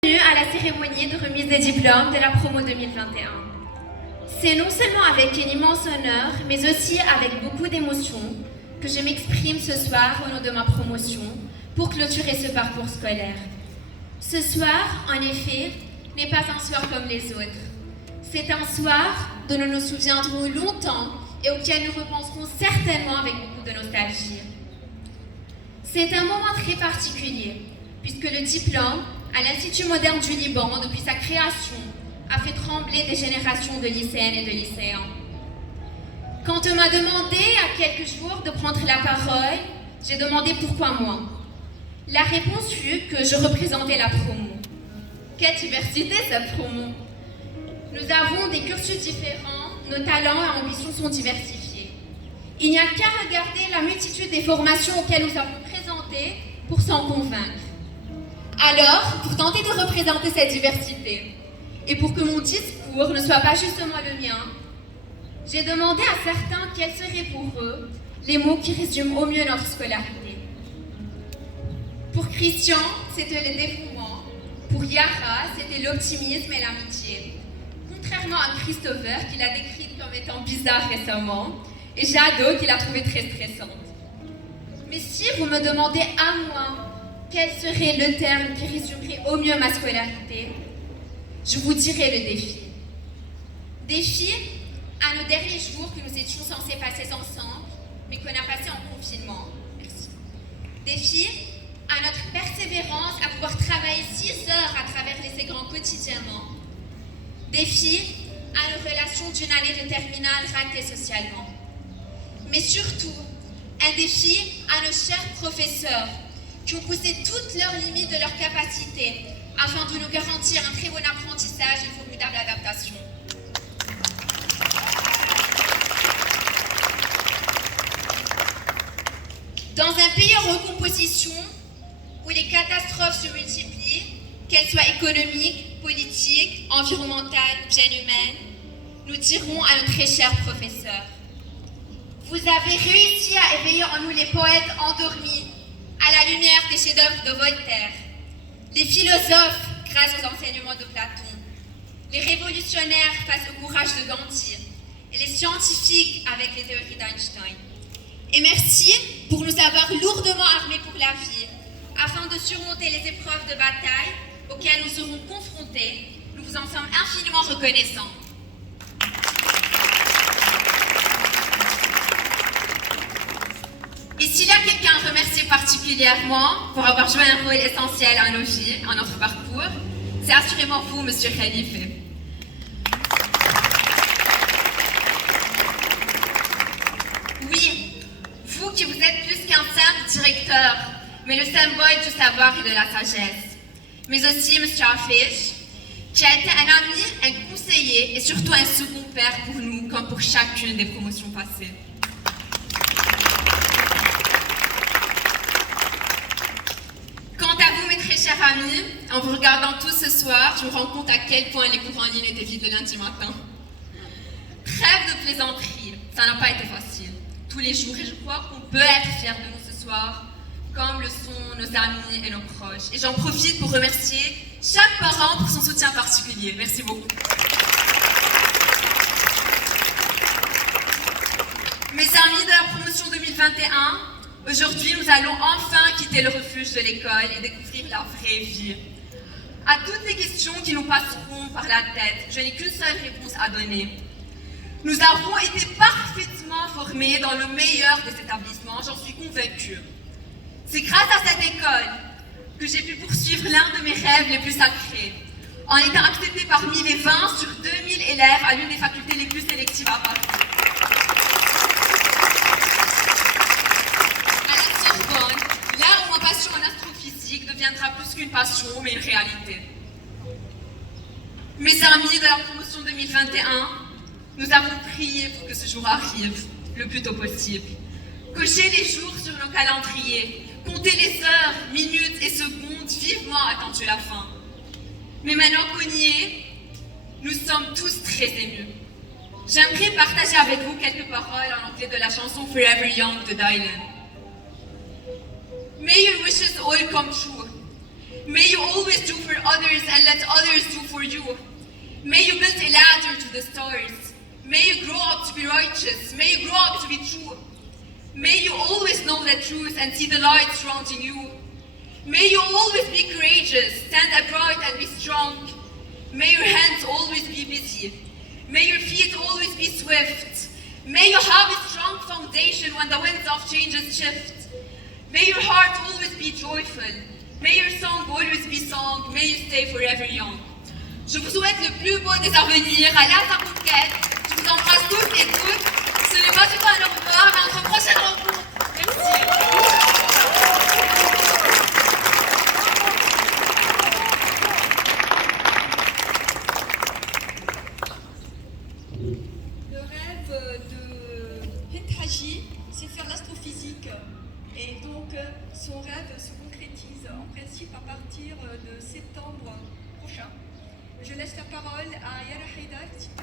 Bienvenue à la cérémonie de remise des diplômes de la promo 2021. C'est non seulement avec un immense honneur, mais aussi avec beaucoup d'émotion que je m'exprime ce soir au nom de ma promotion pour clôturer ce parcours scolaire. Ce soir, en effet, n'est pas un soir comme les autres. C'est un soir dont nous nous souviendrons longtemps et auquel nous repenserons certainement avec beaucoup de nostalgie. C'est un moment très particulier, puisque le diplôme à l'Institut moderne du Liban, depuis sa création, a fait trembler des générations de lycéennes et de lycéens. Quand on m'a demandé à quelques jours de prendre la parole, j'ai demandé pourquoi moi. La réponse fut que je représentais la promo. Quelle diversité cette promo! Nous avons des cursus différents, nos talents et ambitions sont diversifiés. Il n'y a qu'à regarder la multitude des formations auxquelles nous avons présenté pour s'en convaincre. Alors, pour tenter de représenter cette diversité, et pour que mon discours ne soit pas justement le mien, j'ai demandé à certains quels seraient pour eux les mots qui résument au mieux notre scolarité. Pour Christian, c'était le dévouement. Pour Yara, c'était l'optimisme et l'amitié. Contrairement à Christopher, qui l'a décrite comme étant bizarre récemment, et Jado, qui l'a trouvée très stressante. Mais si vous me demandez à moi, quel serait le terme qui résumerait au mieux ma scolarité? Je vous dirais le défi. Défi à nos derniers jours que nous étions censés passer ensemble, mais qu'on a passé en confinement. Merci. Défi à notre persévérance à pouvoir travailler 6 heures à travers les écrans quotidiennement. Défi à nos relations d'une année de terminale ratée socialement. Mais surtout, un défi à nos chers professeurs qui ont poussé toutes leurs limites de leur capacité afin de nous garantir un très bon apprentissage et une formidable adaptation. Dans un pays en recomposition, où les catastrophes se multiplient, qu'elles soient économiques, politiques, environnementales ou bien humaines, nous dirons à nos très chers professeurs: vous avez réussi à éveiller en nous les poètes endormis, à la lumière des chefs-d'œuvre de Voltaire, les philosophes grâce aux enseignements de Platon, les révolutionnaires face au courage de Gandhi et les scientifiques avec les théories d'Einstein. Et merci pour nous avoir lourdement armés pour la vie, afin de surmonter les épreuves de bataille auxquelles nous serons confrontés. Nous vous en sommes infiniment reconnaissants. Et s'il y a quelqu'un à remercier particulièrement pour avoir joué un rôle essentiel à nos vies, à notre parcours, c'est assurément vous, Monsieur Khalife. Oui, vous qui vous êtes plus qu'un simple directeur, mais le symbole du savoir et de la sagesse. Mais aussi Monsieur Hafiz, qui a été un ami, un conseiller et surtout un second père pour nous, comme pour chacune des promotions passées. Chers amis, en vous regardant tous ce soir, je me rends compte à quel point les cours en ligne étaient vides le lundi matin. Trêve de plaisanterie, ça n'a pas été facile. Tous les jours, et je crois qu'on peut être fiers de nous ce soir, comme le sont nos amis et nos proches. Et j'en profite pour remercier chaque parent pour son soutien particulier. Merci beaucoup. Mes amis de la promotion 2021, aujourd'hui, nous allons enfin quitter le refuge de l'école et découvrir la vraie vie. À toutes les questions qui nous passeront par la tête, je n'ai qu'une seule réponse à donner. Nous avons été parfaitement formés dans le meilleur des établissements, j'en suis convaincue. C'est grâce à cette école que j'ai pu poursuivre l'un de mes rêves les plus sacrés, en étant acceptée parmi les 20 sur 2000 élèves à l'une des facultés les plus sélectives à Paris. Là où ma passion en astrophysique deviendra plus qu'une passion, mais une réalité. Mes amis de la promotion 2021, nous avons prié pour que ce jour arrive le plus tôt possible. Cocher les jours sur nos calendriers, compter les heures, minutes et secondes vivement attendu la fin. Mais maintenant qu'on y est, nous sommes tous très émus. J'aimerais partager avec vous quelques paroles en anglais de la chanson Forever Young de Dylan. May your wishes all come true. May you always do for others and let others do for you. May you build a ladder to the stars. May you grow up to be righteous. May you grow up to be true. May you always know the truth and see the light surrounding you. May you always be courageous, stand upright and be strong. May your hands always be busy. May your feet always be swift. May you have a strong foundation when the winds of changes shift. May your heart always be joyful. May your song always be sung. May you stay forever young. Je vous souhaite le plus beau des avenirs. Allez à sa conquête. Je vous embrasse toutes et toutes. Ce n'est pas du tout un au revoir, mais à notre prochaine rencontre. Merci. Le rêve de Pethaji, c'est faire l'astrophysique. Et donc, son rêve se concrétise en principe à partir de septembre prochain. Je laisse la parole à Yara Haïdar,